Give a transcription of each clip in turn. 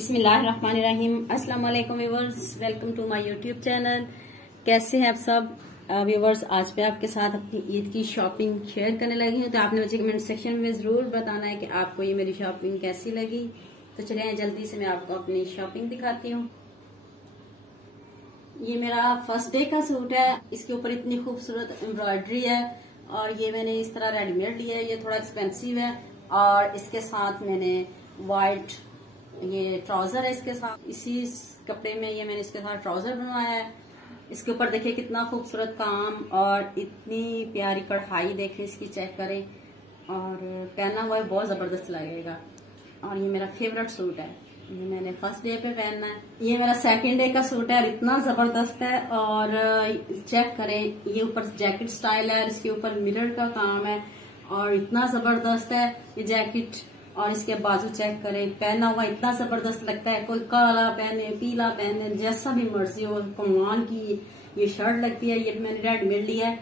बिस्मिल्लाहिर्रहमानिर्रहीम। अस्सलाम वालेकुम viewers, welcome to my YouTube channel. कैसे हैं आप सब व्यूअर्स? आज मैं आपके साथ अपनी ईद की शॉपिंग शेयर करने लगी हूँ। तो आपने मुझे कमेंट सेक्शन में जरूर बताना है कि आपको ये मेरी शॉपिंग कैसी लगी। तो चलिए जल्दी से मैं आपको अपनी शॉपिंग दिखाती हूँ। ये मेरा फर्स्ट डे का सूट है। इसके ऊपर इतनी खूबसूरत एम्ब्रॉयडरी है और ये मैंने इस तरह रेडीमेड लिया है। ये थोड़ा एक्सपेंसिव है और इसके साथ मैंने व्हाइट ये ट्राउजर है इसके साथ। इसी कपड़े में ये मैंने इसके साथ ट्राउजर बनवाया है। इसके ऊपर देखिए कितना खूबसूरत काम और इतनी प्यारी कढ़ाई देखें इसकी, चेक करें। और पहना हुआ बहुत जबरदस्त लगेगा। और ये मेरा फेवरेट सूट है। ये मैंने फर्स्ट डे पे पहनना है। ये मेरा सेकंड डे का सूट है और इतना जबरदस्त है। और चेक करें, ये ऊपर जैकेट स्टाइल है और इसके ऊपर मिरर का काम है और इतना जबरदस्त है ये जैकेट। और इसके बाजू चेक करें, पहना हुआ इतना जबरदस्त लगता है। कोई काला पहने, पीला पहने, जैसा भी मर्जी हो। कमान की ये शर्ट लगती है। ये भी मैंने रेडीमेड लिया है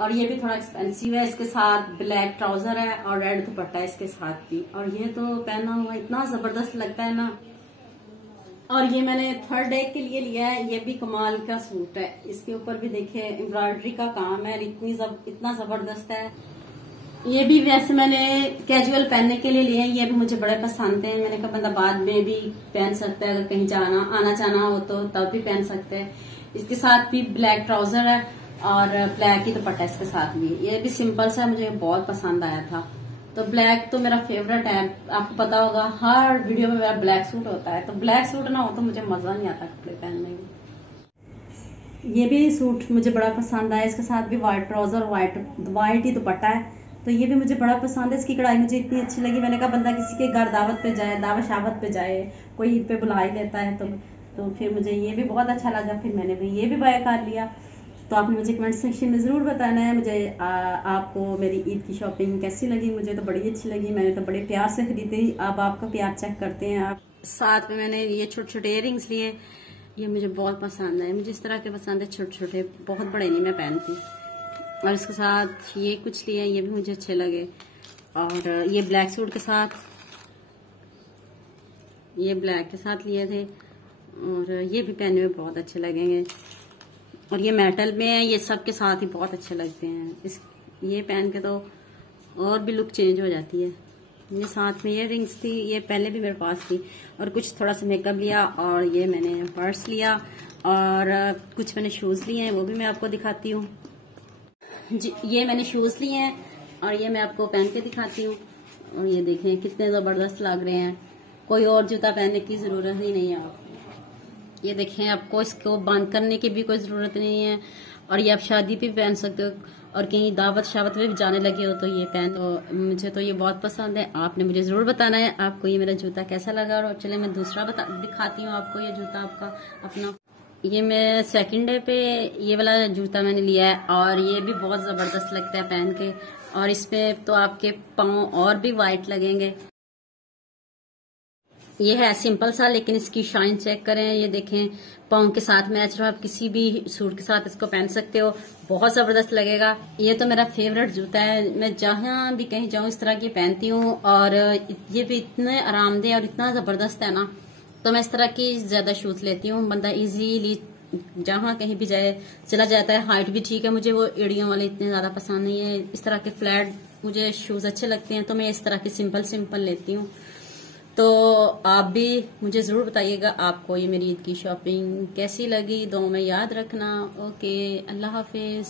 और ये भी थोड़ा एक्सपेंसिव है। इसके साथ ब्लैक ट्राउजर है और रेड दुपट्टा है इसके साथ भी। और ये तो पहना हुआ इतना जबरदस्त लगता है ना। और ये मैंने थर्ड डे के लिए लिया है। ये भी कमाल का सूट है। इसके ऊपर भी देखिए एम्ब्रॉयडरी का काम है, इतना जबरदस्त है। ये भी वैसे मैंने कैजुअल पहनने के लिए लिए हैं। ये भी मुझे बड़े पसंद हैं। मैंने कहा बंदा बाद में भी पहन सकता है, अगर कहीं आना जाना हो तो तब भी पहन सकते हैं। इसके साथ भी ब्लैक ट्राउजर है और ब्लैक ही दुपट्टा इसके साथ भी। ये भी सिंपल सा मुझे बहुत पसंद आया था। तो ब्लैक तो मेरा फेवरेट है। आपको पता होगा हर वीडियो में मेरा ब्लैक सूट होता है। तो ब्लैक सूट ना हो तो मुझे मजा नहीं आता कपड़े पहनने में। ये भी सूट मुझे बड़ा पसंद आया। इसके साथ भी व्हाइट ट्राउजर, व्हाइट ही दुपट्टा है। तो ये भी मुझे बड़ा पसंद है। इसकी कढ़ाई मुझे इतनी अच्छी लगी। मैंने कहा बंदा किसी के घर दावत पे जाए, दावत शावत पे जाए, कोई ईद पे बुला ही लेता है। तो फिर मुझे ये भी बहुत अच्छा लगा। फिर मैंने भी ये भी बाय कर लिया। तो आपने मुझे कमेंट सेक्शन में ज़रूर बताना है मुझे आपको मेरी ईद की शॉपिंग कैसी लगी। मुझे तो बड़ी अच्छी लगी। मैंने तो बड़े प्यार से खरीदी। अब आपका प्यार चेक करते हैं आप। साथ में मैंने ये छोटे छोटे इयररिंग्स लिए। ये मुझे बहुत पसंद है। मुझे इस तरह के पसंद है, छोटे छोटे, बहुत बड़े नहीं मैं पहनती। और इसके साथ ये कुछ लिए, ये भी मुझे अच्छे लगे। और ये ब्लैक सूट के साथ, ये ब्लैक के साथ लिए थे और ये भी पहनने में बहुत अच्छे लगेंगे। और ये मेटल में है। ये सब के साथ ही बहुत अच्छे लगते हैं। ये पहन के तो और भी लुक चेंज हो जाती है। ये साथ में ये रिंग्स थी, ये पहले भी मेरे पास थी। और कुछ थोड़ा सा मेकअप लिया और ये मैंने पर्स लिया और कुछ मैंने शूज लिए हैं, वो भी मैं आपको दिखाती हूँ। जी, ये मैंने शूज लिए हैं और ये मैं आपको पहन के दिखाती हूँ। और ये देखें कितने जबरदस्त लग रहे हैं। कोई और जूता पहनने की जरूरत ही नहीं है आपको। ये देखें, आपको इसको बंद करने की भी कोई जरूरत नहीं है। और ये आप शादी पे भी पहन सकते हो और कहीं दावत शावत में भी जाने लगे हो तो ये पहन। तो मुझे तो ये बहुत पसंद है। आपने मुझे जरूर बताना है आपको ये मेरा जूता कैसा लगा। और चले मैं दूसरा दिखाती हूँ आपको। ये जूता आपका अपना, ये मैं सेकंड डे पे ये वाला जूता मैंने लिया है और ये भी बहुत जबरदस्त लगता है पहन के। और इसमें तो आपके पाँव और भी वाइट लगेंगे। ये है सिंपल सा, लेकिन इसकी शाइन चेक करें। ये देखें, पाँव के साथ मैच रहा। आप किसी भी सूट के साथ इसको पहन सकते हो, बहुत जबरदस्त लगेगा। ये तो मेरा फेवरेट जूता है। मैं जहाँ भी कहीं जाऊँ इस तरह की पहनती हूँ। और ये भी इतने आरामदेह और इतना जबरदस्त है ना, तो मैं इस तरह की ज्यादा शूज लेती हूँ। बंदा इजीली जहाँ कहीं भी जाए चला जाता है। हाइट भी ठीक है। मुझे वो एड़ियों वाले इतने ज्यादा पसंद नहीं है। इस तरह के फ्लैट मुझे शूज अच्छे लगते हैं, तो मैं इस तरह के सिंपल लेती हूँ। तो आप भी मुझे जरूर बताइएगा आपको ये मेरी ईद की शॉपिंग कैसी लगी। दुआओं में याद रखना। ओके, अल्लाह हाफिज।